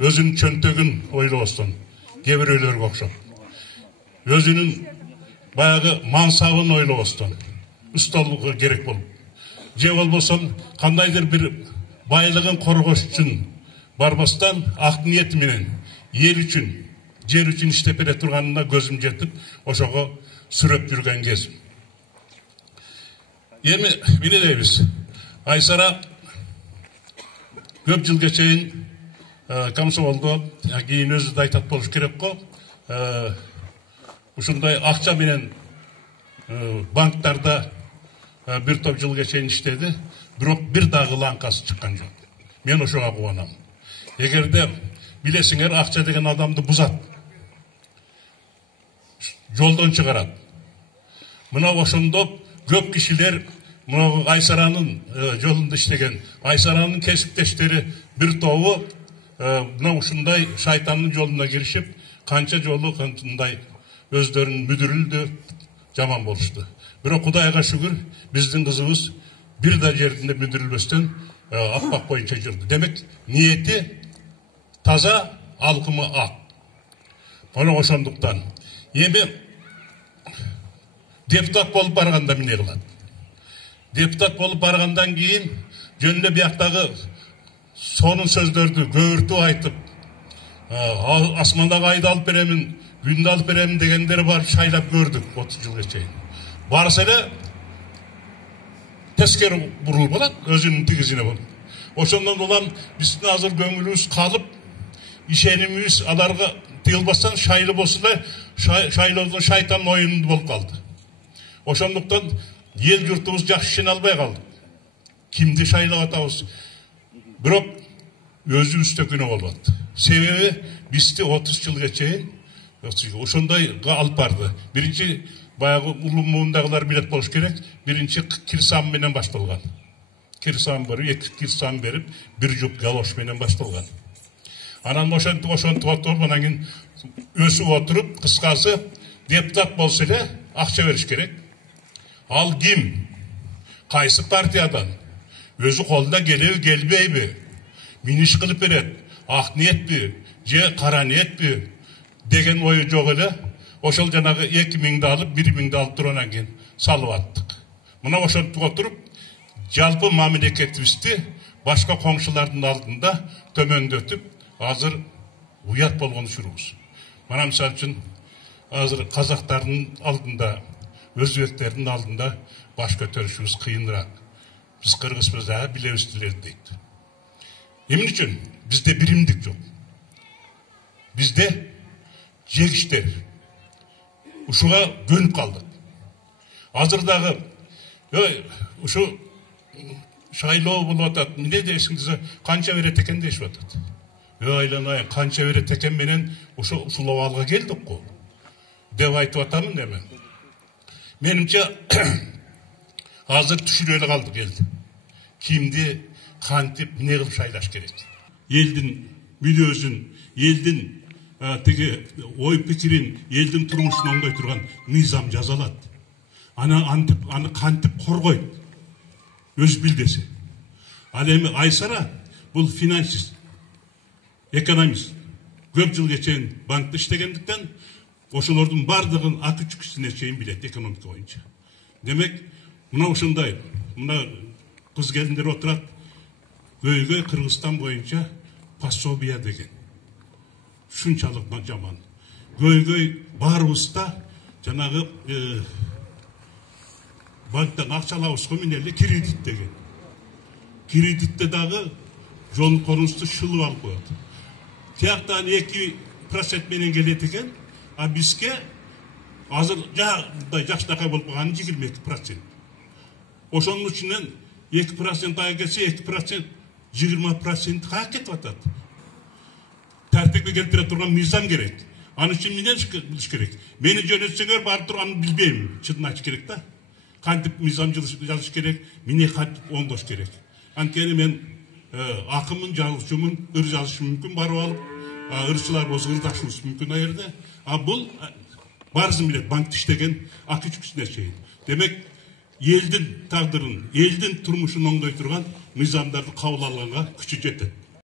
өзүнүн чөнтөгүн ойлобостон кээ бирөөлөргө окшоп, өзүнүн баягы мансабын ойлобостон усталыгы керек болуп, же болбосо кандайдыр бир байлыгын коргош үчүн барбастан ак ниети менен эл үчүн, жер үчүн иштеп бере турганына көзүм жетип, ошого сүрөп жүргөн кезим. Эми биле дейбиз, Айсара көп жылга чейин комсомолдо, кийин өзү да айтат болуш керек го, ушундай акча менен банктарда бир топ жылга чейин иштеди, бирок бир дагы лаңкасы чыккан жок. Мен ошого кубанам. Эгерде билесиңер, акча деген адамды бузат, жолдон чыгарат. Мына ошондо көп кишилер мына Айсаранын жолунда иштеген, Айсаранын кесиптештери бир тобу мына ушундай шайтандын жолуна киришип, канча жолу кантындай өздөрүн мүдүрүлдү, жаман болушту. Бирок Кудайга шүгүр, биздин кызыбыз бир да жеринде мүдүрүлбөстөн акпак боюнча жүрдү. Демек, ниети таза, алкымы ак. Мына ошондуктан эми депутат болуп барганда эмне кылат? Депутат болуп баргандан кийин жөнүндө бияктагы сонун сөздөрдү көбүртүп айтып, асмандагы айды алып беремин, күндү алып беремин дегендер барып шайлап көрдүк 30 жылга чейин. Барса эле тескери бурулуп калат, өзүнүн тигизине болуп. Ошондон улам биздин азыр көңүлүбүз калып, ишенимибиз аларга тыйылбастан шайлы болсо эле шайлоодон шайтан оюну болуп калды. Ошондуктан ел журтубуз жакшы ишене албай калды. Кимди шайлап атабыз? Бирок өзүбүздө күнөө болбот. Себеби бизди 30 жылга чейин ошондойго алып барды. Биринчи баягы улуу муундагылар билет болуш керек. Биринчи кирсам менен башталган. Кирсам берип, 2 кирсам берип, бир жуп галош менен башталган. Анан ошентип отуруп, анан кийин өсүп отуруп, кыскасы депутат болсо эле акча бериш керек. Ал ким? Кайсы партиядан? Өзү колунда келеби, келбейби? Миниш кылып берет, ак ниетпи, же кара ниетпи деген ою жок эле. Ошол жанагы 2000'de алып, 1000'de алып туруп кийин салып аттык. Мына ошентип отуруп, жалпы мамлекетибизди башка коңшулардын алдында төмөндөтүп, азыр уят болгон жүрүбүз. Мына мисалы үчүн азыр казактардын алдында, өзбектердин алдында баш көтөрүшүбүз кыйыныраак. Биз кыргызбыз да билебиз дилерди дейт. Эмне үчүн? Бизде биримдик жок. Бизде жегиштер. Ушуга көнүп калдык. Азыр дагы ушу шайлоо болуп атат. Эмне дейсиңиз? Канча берет экен дешип атат. Айланай, канча берет экен менен ушул абалга келдик го деп айтып атамын эми. Менимче азыр түшүрө эле калдык элди. Кимди, кантип, эмне кылып шайлаш керек? Элдин мүнөзүн, элдин тиги ой пикирин, элдин турмушун оңдой турган мыйзам жазалат. Аны кантип коргойт? Өз билдеси. Ал эми Айсара бул финансист, экономист. Көп жылга чейин банкта иштегендиктен ошолордун бардыгын ак-чүкүсүнө чейин билет экономика боюнча. Демек, мына ушундай, мына кыз келиндер отурат, көйгөй Кыргызстан боюнча пособия деген. Шунчалык жаман. Көйгөй барыбызда жанагы банктан акча алабызго менеле кредит деген. Кредитте дагы жол конусту шылып алып коет. Тияктан 2% менен келет экен, а бизге азыр жакшынакай болуп калган 22%. Ошонун үчүнөн 2% ага келсе 2% 20% каяка кетип атат. Тартипке келтире турган мыйзам керек. Аны үчүн эмне билиш керек? Мени жөнөтсөңөр барып турганын билбейм, чын айтыш керек да. Кантип мыйзам жазыш керек, мени кантип оңдош керек. Анткени мен акымын, жазуучумун, ыр жазышым мүмкүн, барып алып, ырчылар болсо ырдашыбыз мүмкүн аерде. А бул барысын билет, банкта иштеген ак-чүкүсүнө чейин. Демек, элдин тагдырын, элдин турмушун оңдой турган мыйзамдарды кабыл алганга күчү жетет.